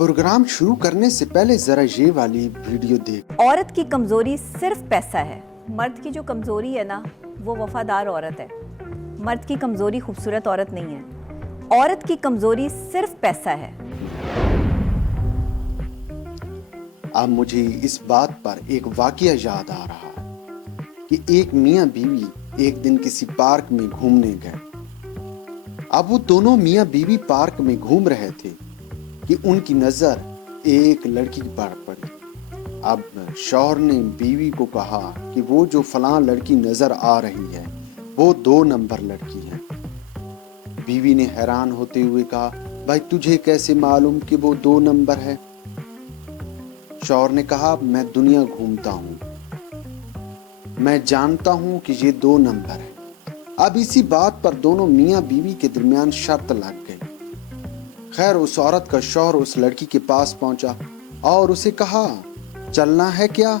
Programme शुरू करने से पहले जरा ये वाली वीडियो देख। औरत की कमज़ोरी सिर्फ पैसा है। मर्द की जो कमज़ोरी है ना, वो वफादार औरत है। मर्द की कमज़ोरी खूबसूरत औरत नहीं है। औरत की कमज़ोरी सिर्फ पैसा है। अब मुझे इस बात पर एक वाकया याद आ रहा कि एक मियाँ बीवी एक दिन किसी पार्क में घूमने गए। अब वो दोनों मियाँ बीवी पार्क में घूम रहे थे कि उनकी नजर एक लड़की पर पड़ी। अब शौहर ने बीवी को कहा कि वो जो फलां लड़की नजर आ रही है वो 2 नंबर लड़की है। बीवी ने हैरान होते हुए कहा, भाई तुझे कैसे मालूम कि वो 2 नंबर है? शौहर ने कहा, मैं दुनिया घूमता हूँ, मैं जानता हूँ कि ये 2 नंबर है। अब इसी बात पर दोनों मियाँ बीवी के दरमियान शर्त लग गई। खैर उस औरत का शौहर उस लड़की के पास पहुंचा और उसे कहा, चलना है क्या?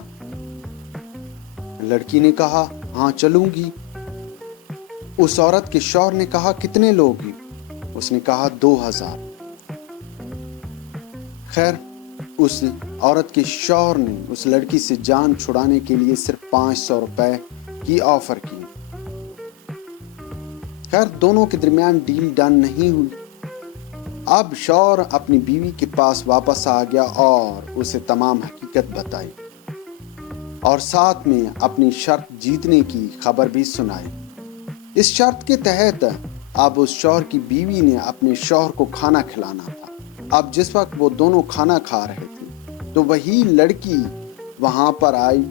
लड़की ने कहा, हाँ चलूंगी। उस औरत के शौहर ने कहा, कितने लोगी? उसने कहा 2000। खैर उस औरत के शौहर ने उस लड़की से जान छुड़ाने के लिए सिर्फ 500 रुपए की ऑफर की। खैर दोनों के दरमियान डील डन नहीं हुई। अब शौहर अपनी बीवी के पास वापस आ गया और उसे तमाम हकीकत बताई और साथ में अपनी शर्त जीतने की खबर भी सुनाई। इस शर्त के तहत अब उस शौहर की बीवी ने अपने शौहर को खाना खिलाना था। अब जिस वक्त वो दोनों खाना खा रहे थे तो वही लड़की वहां पर आई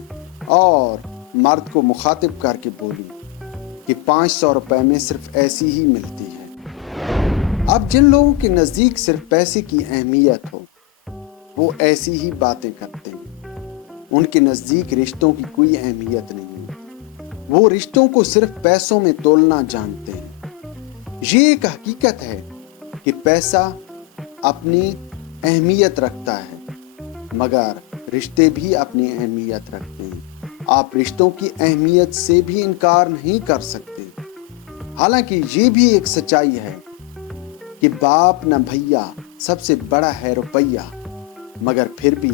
और मर्द को मुखातिब करके बोली कि 500 रुपए में सिर्फ ऐसी ही मिलती है। अब जिन लोगों के नजदीक सिर्फ पैसे की अहमियत हो वो ऐसी ही बातें करते हैं। उनके नजदीक रिश्तों की कोई अहमियत नहीं है। वो रिश्तों को सिर्फ पैसों में तोलना जानते हैं। ये एक हकीकत है कि पैसा अपनी अहमियत रखता है मगर रिश्ते भी अपनी अहमियत रखते हैं। आप रिश्तों की अहमियत से भी इनकार नहीं कर सकते। हालांकि ये भी एक सच्चाई है कि बाप न भैया सबसे बड़ा है रुपया, मगर फिर भी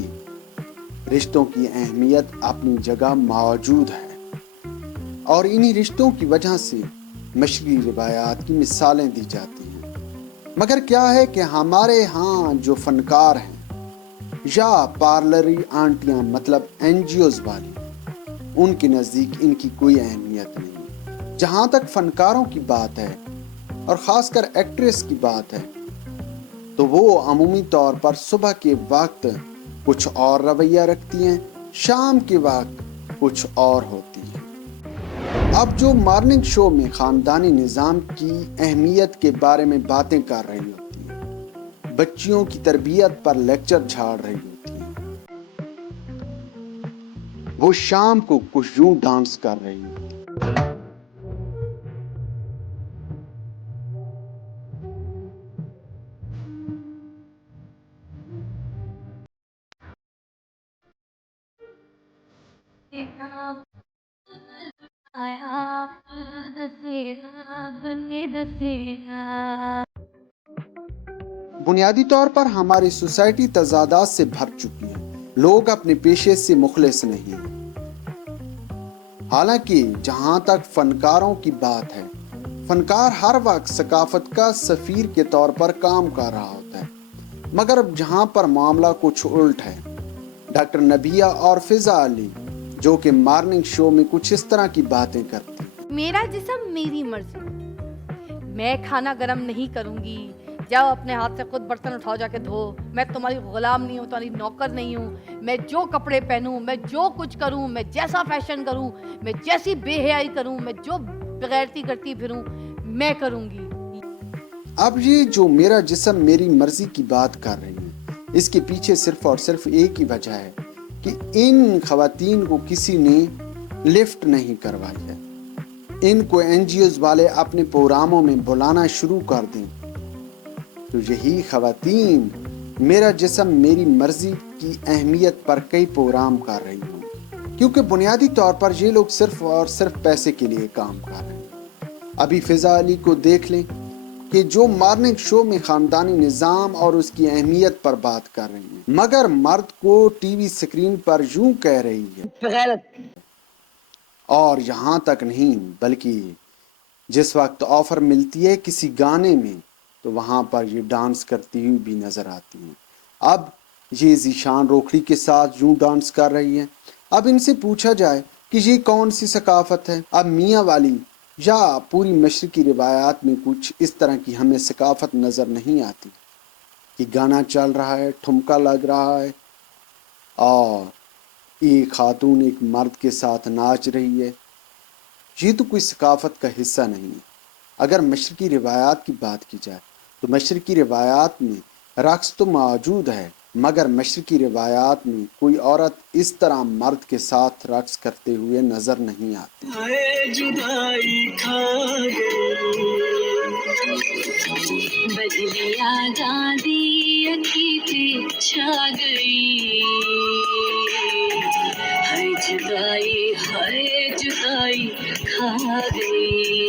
रिश्तों की अहमियत अपनी जगह मौजूद है और इन्हीं रिश्तों की वजह से मशरकी रिवायात की मिसालें दी जाती हैं। मगर क्या है कि हमारे यहाँ जो फनकार हैं या पार्लरी आंटियां मतलब एनजीओज वाली, उनके नज़दीक इनकी कोई अहमियत नहीं। जहाँ तक फनकारों की बात है और ख़ासकर एक्ट्रेस की बात है तो वो अमूमी तौर पर सुबह के वक्त कुछ और रवैया रखती हैं, शाम के वक्त कुछ और होती हैं। अब जो मॉर्निंग शो में ख़ानदानी निज़ाम की अहमियत के बारे में बातें कर रही होती हैं, बच्चियों की तरबियत पर लेक्चर झाड़ रही होती हैं, वो शाम को कुछ यूं डांस कर रही होती हैं। बुनियादी तौर पर हमारी सोसाइटी तजादात से भर चुकी है। लोग अपने पेशे से मुखलिस नहीं हैं। हालांकि जहां तक फनकारों की बात है, फनकार हर वक्त सकाफत का सफीर के तौर पर काम कर रहा होता है। मगर अब जहां पर मामला कुछ उल्ट है, डॉक्टर नबिया और फिजा अली जो कि मॉर्निंग शो में कुछ इस तरह की बातें करती हैं। मेरा जिस्म मेरी मर्जी, मैं खाना गरम नहीं करूंगी, जाओ अपने हाथ से खुद बर्तन उठाओ जाके धो, मैं तुम्हारी गुलाम नहीं हूँ, तुम्हारी नौकर नहीं हूँ, मैं जो कपड़े पहनूं, मैं जो कुछ करूं, मैं जैसा फैशन करूं, मैं जैसी बेहयाई करूं, मैं जो बेगैरती करती फिरूं, मैं करूंगी। अब ये जो मेरा जिस्म मेरी मर्जी की बात कर रही है, इसके पीछे सिर्फ और सिर्फ एक ही वजह है कि इन खवातीन को किसी ने लिफ्ट नहीं करवाई है। इनको एनजीओज वाले अपने प्रोग्रामों में बुलाना शुरू कर दें तो यही खवातीन मेरा जिस्म मेरी मर्जी की अहमियत पर कई प्रोग्राम कर रही हूँ, क्योंकि बुनियादी तौर पर ये लोग सिर्फ और सिर्फ पैसे के लिए काम कर रहे हैं। अभी फिजा अली को देख लें, کہ جو مارننگ شو میں خاندانی نظام اور اس کی اہمیت پر بات کر رہی ہیں، مگر مرد کو ٹی وی سکرین پر یوں کہہ رہی ہے۔ اور یہاں تک نہیں بلکہ جس وقت آفر ملتی ہے کسی گانے میں تو وہاں پر یہ ڈانس کرتی ہوئی بھی نظر آتی ہیں۔ اب یہ ذیشان روکھڑی کے ساتھ یوں ڈانس کر رہی ہیں۔ اب ان سے پوچھا جائے کہ یہ کون سی ثقافت ہے؟ اب میاں والی یا پوری مشرقی روایات میں کچھ اس طرح کی ہمیں ثقافت نظر نہیں آتی کہ گانا چل رہا ہے، ٹھمکا لگ رہا ہے اور ایک خاتون ایک مرد کے ساتھ ناچ رہی ہے۔ یہ تو کوئی ثقافت کا حصہ نہیں ہے۔ اگر مشرقی روایات کی بات کی جائے تو مشرقی روایات میں رقص تو موجود ہے، مگر مشرقی روایات میں کوئی عورت اس طرح مرد کے ساتھ رقص کرتے ہوئے نظر نہیں آتی۔ بدلی آزادی کی چھا گئی، ہائے جدائی کھا گئی،